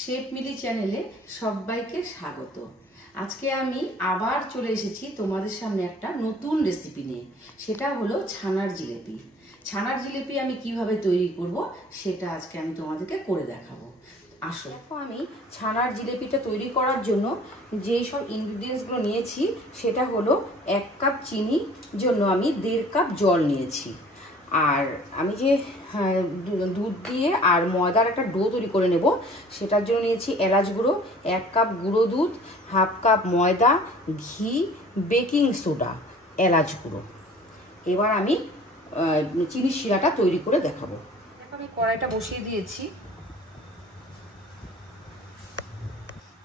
Chef মিলি চ্যানেলে সবাইকে স্বাগত। আজকে আমি আবার চলে এসেছি তোমাদের সামনে একটা নতুন রেসিপি নিয়ে। সেটা হলো ছানার জিলেপি। ছানার জিলেপি আমি কিভাবে তৈরি করব সেটা আজকে আমি তোমাদেরকে করে দেখাবো। আসো, দেখো আমি ছানার জিলেপিটা তৈরি করার জন্য যেই সব ইনগ্রিডিয়েন্টসগুলো নিয়েছি সেটা হলো 1 কাপ চিনির জন্য আমি 1.5 কাপ জল নিয়েছি। আর আমি যে দুধ দিয়ে আর ময়দার একটা ডো তৈরি করে নেব সেটার জন্য নিয়েছি এলাচ গুঁড়ো 1 কাপ গুঁড়ো দুধ, 1/2 কাপ ময়দা, ঘি, বেকিং সোডা, এলাচ গুঁড়ো। এবার আমি চিনির শিরাটা তৈরি করে দেখাবো। আমি কড়াইটা বসিয়ে দিয়েছি।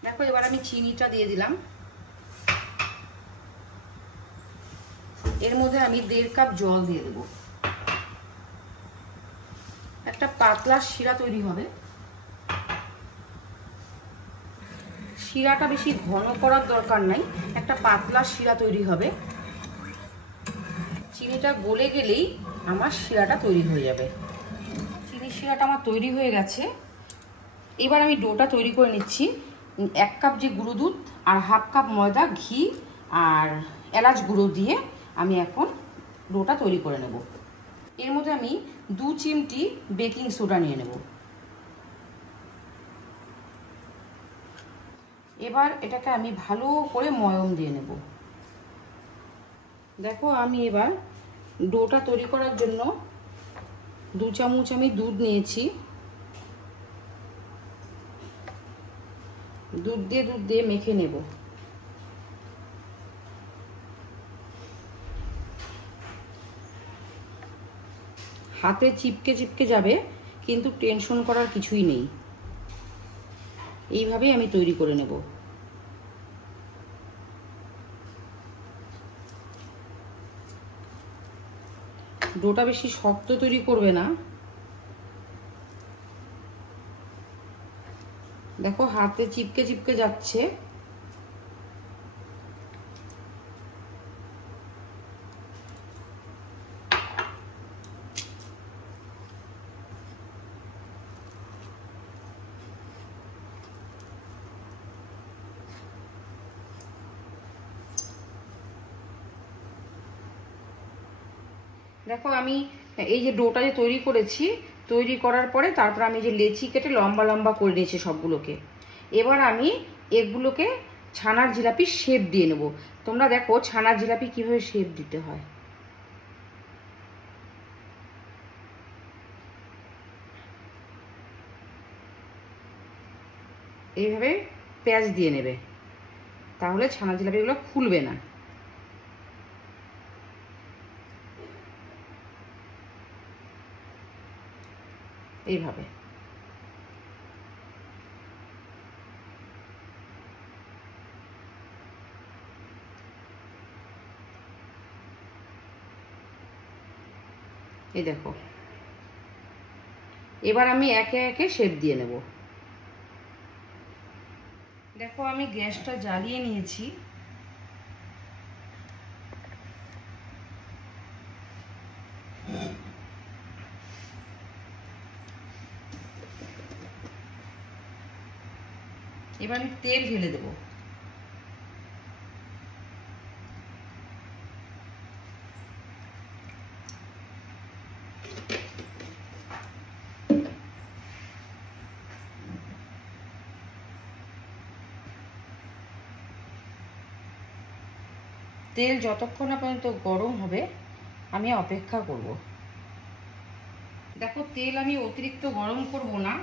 দেখো এবার আমি চিনিটা দিয়ে দিলাম। এর মধ্যে আমি 1.5 কাপ জল দিয়ে দেবো। একটা পাতলা শিরা তৈরি হবে। শিরাটা বেশি ঘন করার দরকার নাই, একটা পাতলা শিরা তৈরি হবে। চিনিটা গলে গেলেই আমার শিরাটা তৈরি হয়ে যাবে। চিনির শিরাটা আমার তৈরি হয়ে গেছে। এবার আমি ডোটা তৈরি করে নিচ্ছি। 1 কাপ যে গুঁড়ো দুধ আর 1/2 কাপ ময়দা, ঘি আর এলাচ গুঁড়ো দিয়ে আমি এখন ডোটা তৈরি করে নেব। এর মধ্যে আমি 2 চিমটি বেকিং সোডা নিয়ে নেব। এবার এটাকে আমি ভালো করে ময়ম দিয়ে নেব। দেখো আমি এবার ডোটা তৈরি করার জন্য 2 চামচ আমি দুধ নিয়েছি। দুধ দিয়ে মেখে নেব। হাতে চিপকে যাবে, কিন্তু টেনশন করার কিছুই নেই। এইভাবেই আমি তৈরি করে নেব। ডোটা বেশি শক্ত তৈরি করবে না। দেখো হাতে চিপকে যাচ্ছে। দেখো আমি এই যে ডোটা যে তৈরি করেছি, তৈরি করার পরে তারপর আমি যে লেচি কেটে লম্বা লম্বা করে নিয়েছি সবগুলোকে। এবার আমি এগুলোকে ছানার জিলাপি শেপ দিয়ে নেব। তোমরা দেখো ছানার জিলাপি কিভাবে শেপ দিতে হয়। এইভাবে প্যাঁচ দিয়ে নেবে, তাহলে ছানার জিলাপিগুলো খুলবে না। এইভাবে এই দেখো। এবার আমি একে একে শেপ দিয়ে নেব। দেখো আমি গ্যাসটা জ্বালিয়ে নিয়েছি। এবার আমি তেল ঢেলে দেব। তেল যতক্ষণ না পর্যন্ত গরম হবে আমি অপেক্ষা করব। দেখো তেল আমি অতিরিক্ত গরম করব না।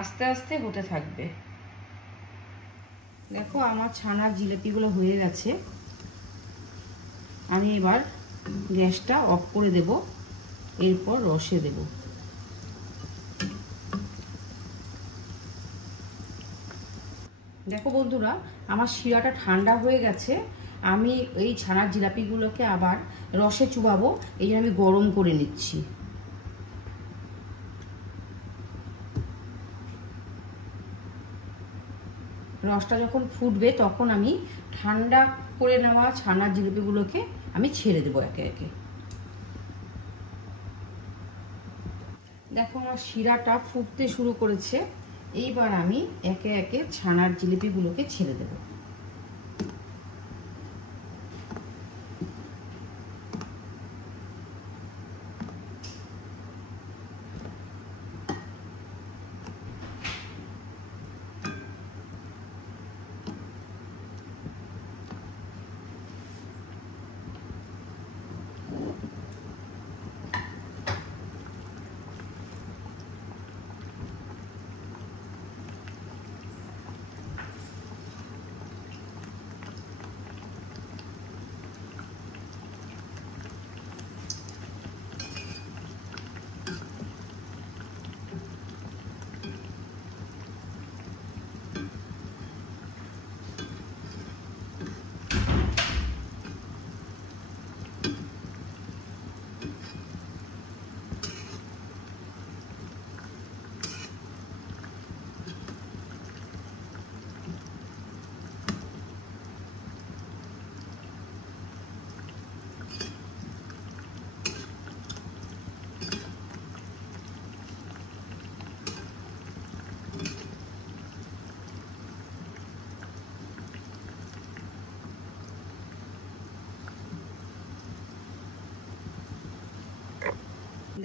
আস্তে আস্তে হতে থাকবে। দেখো আমার ছানার জিলিপিগুলো হয়ে গেছে। আমি এবার গ্যাসটা অফ করে দেব, এরপর রসে দেব। দেখো বন্ধুরা, আমার শিরাটা ঠান্ডা হয়ে গেছে। আমি এই ছানার জিলাপিগুলোকে আবার রসে চুবাবো, এই জন্য আমি গরম করে নিচ্ছি। রসটা যখন ফুটবে তখন আমি ঠান্ডা করে নেওয়া ছানার জিলিপিগুলোকে আমি ছেড়ে দেবো একে একে। দেখো আমার শিরাটা ফুটতে শুরু করেছে, এইবার আমি একে একে ছানার জিলিপিগুলোকে ছেড়ে দেবো।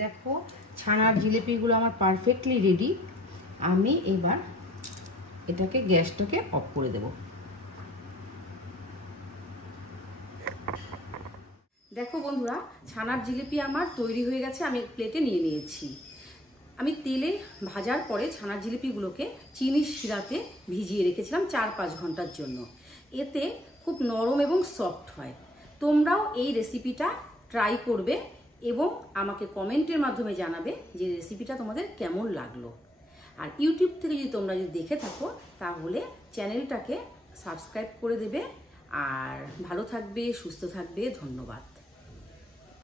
দেখো ছানার জিলিপিগুলো আমার পারফেক্টলি রেডি। আমি এবার এটাকে গ্যাসটাকে অফ করে দেব। দেখো বন্ধুরা, ছানার জিলিপি আমার তৈরি হয়ে গেছে, আমি প্লেটে নিয়ে নিয়েছি। আমি তেলে ভাজার পরে ছানার জিলিপিগুলোকে চিনির শিরাতে ভিজিয়ে রেখেছিলাম 4-5 ঘন্টার জন্য। এতে খুব নরম এবং সফট হয়। তোমরাও এই রেসিপিটা ট্রাই করবে এবং আমাকে কমেন্টের মাধ্যমে জানাবে যে রেসিপিটা তোমাদের কেমন লাগলো। আর ইউটিউব থেকে যদি তোমরা দেখে থাকো তাহলে চ্যানেলটাকে সাবস্ক্রাইব করে দেবে। আর ভালো থাকবে, সুস্থ থাকবে। ধন্যবাদ।